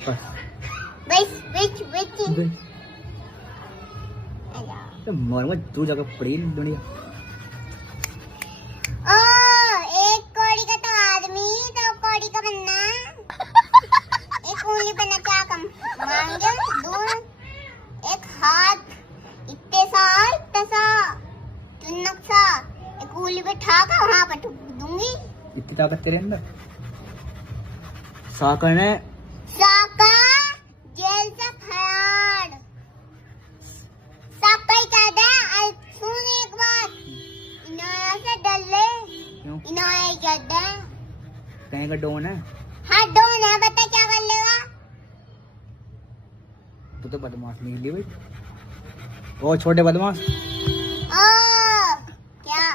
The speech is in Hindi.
बस तो मर तू जाकर पड़ी दुनिया। ओ एक कौड़ी का तो आदमी तो कौड़ी का बनना एक उंगली पे नचा कम मांगे दूर एक हाथ इतने सा नक्शा एक उंगली पे ठाका वहां पर ठुक दूंगी। इतनी ताकत तेरे अंदर साकर ने साका जेल से फरार साका ही कह दे। सुन एक बात इनाया से डर ले। क्यों? इनाया ही कह दे। कहीं का डोन है। हाँ डोन है बता क्या कर लेगा। तू तो बदमाश निकली भाई। ओ छोटे बदमाश। ओ क्या